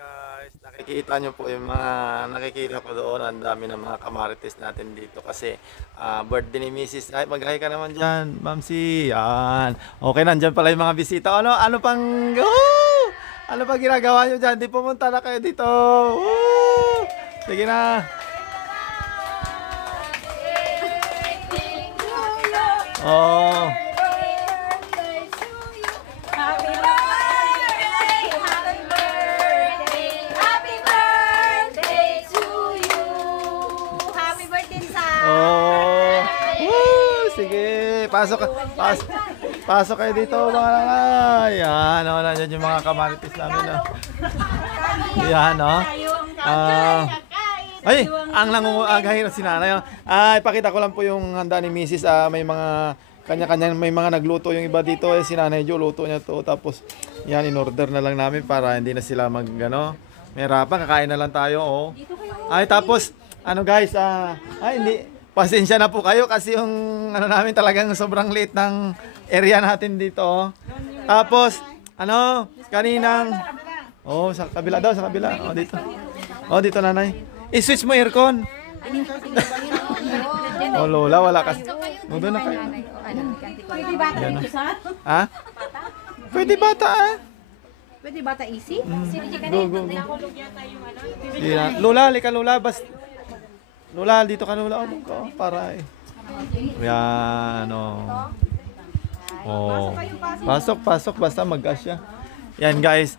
Guys, nakikita nyo po yung mga nakikita ko doon. Ang dami ng mga kamarites natin dito kasi birthday ni Mrs. Ay, mag-hi ka naman dyan, Mamsi. Yan. Okay, nandyan pala yung mga bisita. Ano pang... Woo! Ano pang ginagawa nyo dyan? Di pumunta na kayo dito. Woo! Sige na. Oh. Sige, pasok kayo dito mga nanay. Yan, nandiyan yung mga kamarites namin. Yan, ay, ang nangunguagahin si nanay. Ipakita ko lang po yung handa ni Mrs. May mga kanya-kanya, may mga nagluto yung iba dito. Si nanay Jo, luto niya to. Tapos, yan, in-order na lang namin para hindi na sila mahirapan. Kakain na lang tayo, Ay, tapos, guys, hindi. Pasensya na po kayo kasi yung namin talagang sobrang liit ng area natin dito. Tapos, kaninang sa kabila daw, sa kabila. Dito. Dito nanay. I-switch mo aircon. Lola, wala kasi. Doon na kayo. Pwede bata isa? Pwede bata Pwede bata easy? Go. Lola, lika Lola, Lola, dito ka Lola. Para yan, Pasok, basta mag-gas siya. Yan guys,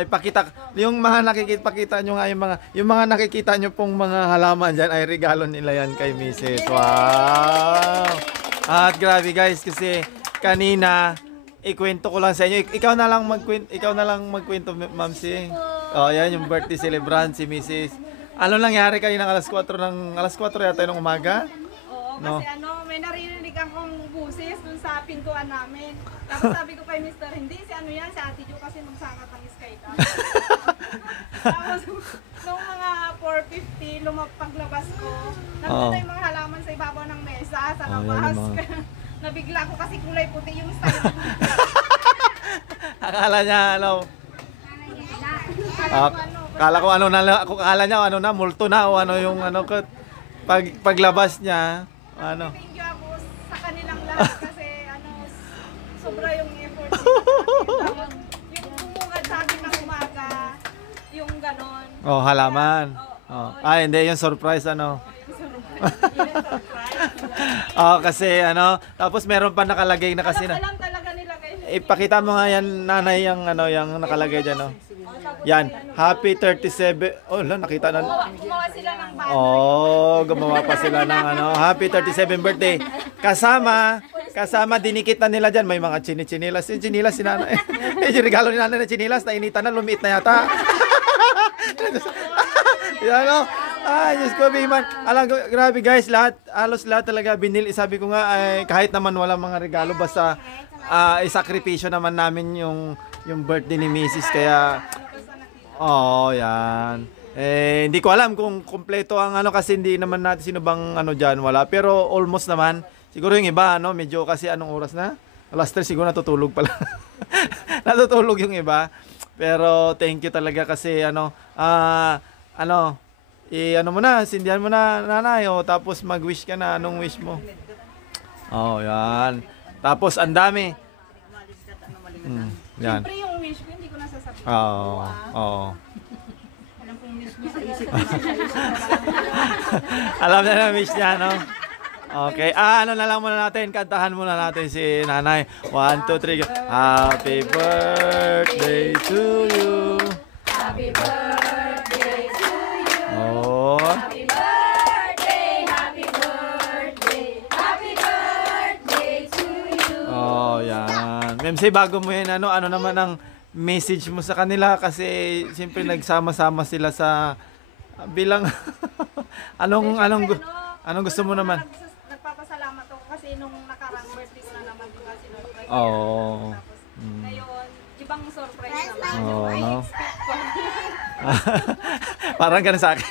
ipakita yung mga nakikita nyo nga yung mga nakikita nyo pong mga halaman diyan ay regalo nila yan kay Mrs. Wow! At grabe guys kasi kanina ikwento ko lang sa inyo. Ikaw na lang magkwento, Mamsi. Yan yung birthday celebrant si Mrs. Ano nangyari kayo ng alas 4 yata ng umaga? Oo, kasi may naririnig akong buses dun sa pintuan namin. Tapos sabi ko kay Mr. Hindi, si yan, si Ate Jo kasi magsangat ang skydive. Tapos nung mga 4:50, paglabas ko, nakita yung mga halaman sa ibabaw ng mesa, sa labas. Nabigla ko kasi kulay puti yung style. Akala niya, Kala ko akala niya multo na o yung paglabas niya, Thank you ako sa kanilang lahat kasi sobra yung effort nila. Yung bumungad sa akin ng umaga, yung ganon. Halaman. Hindi yung surprise kasi tapos meron pa nakalagay na kasi Alam talaga nila guys. Ipakita mo nga yan nanay yung yung nakalagay diyan Yan, happy 37. Nakita na. Gumawa sila ng banner. Gumawa pa sila ng happy 37 birthday. Kasama dinikit na nila diyan may mga chinilas. Yung chinilas si nanay. Yung regalo ni nanay na chinilas, nainitan na, lumiit na yata. Yan Diyos ko, Biman. Grabe guys, halos lahat talaga binili. Sabi ko nga, kahit naman wala mga regalo, basta isakripisyo naman namin yung birthday ni Mrs. Kaya, yan. Hindi ko alam kung kompleto ang kasi hindi naman natin sino bang dyan, wala. Pero almost naman. Siguro yung iba, medyo kasi anong oras na? Alas 3 siguro natutulog pala. Natutulog yung iba. Pero thank you talaga kasi mo na, sindihan mo na nanay, tapos mag-wish ka na, anong wish mo? Yan. Tapos ang dami. Yan. Siyempre yung wish ko, hindi ko nasasabi. Alam kong wish niya sa isip Alam na na wish niya, Okay. Na lang muna natin, kantahan muna natin si nanay. 1, 2, 3. Happy birthday to you. Happy birthday to you. Happy birthday, happy birthday, happy birthday to you. Yan. Memsi, bago mo yan, ano naman ang message mo sa kanila kasi siyempre nagsama-sama sila sa bilang anong gusto mo naman? Nagpapasalamat ako kasi nung nakarang birthday ko na naman diba sinurprise. Ngayon, ibang surprise naman. Parang ganun sa akin.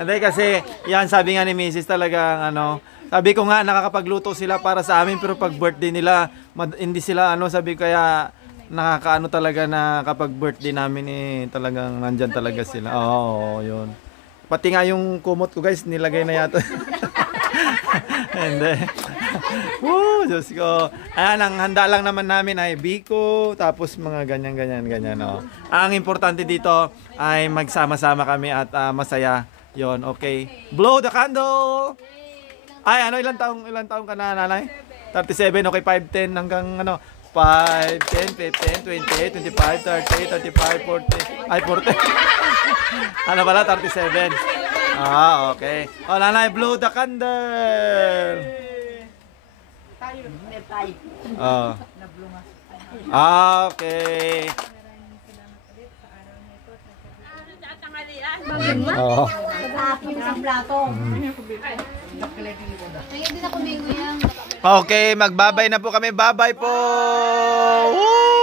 Hindi kasi yan sabi nga ni Mrs. talagang sabi ko nga nakakapagluto sila para sa amin pero pag birthday nila hindi sila sabi ko kaya nakakaano talaga na kapag birthday namin talagang nandyan talaga sila. Oo, yun. Pati nga yung kumot ko guys, nilagay na yata. Hindi. Woo, Diyos ko. Ayan, ang handa lang naman namin ay biko, tapos mga ganyan. Oh. Ang importante dito ay magsama-sama kami at masaya. Yon, okay. Blow the candle! Ay, ano, ilang taong ka na, nanay? 37, okay, 5, 10, hanggang ano, 5, 10, 15, 20, 25, 30, 35, 40, ay, 40. Ano pala, 37. Ah, okay. O, nanay, blow the candle! Oh. Okay. Oo. Okay, magbabay na po kami. Bye-bye po. Woo!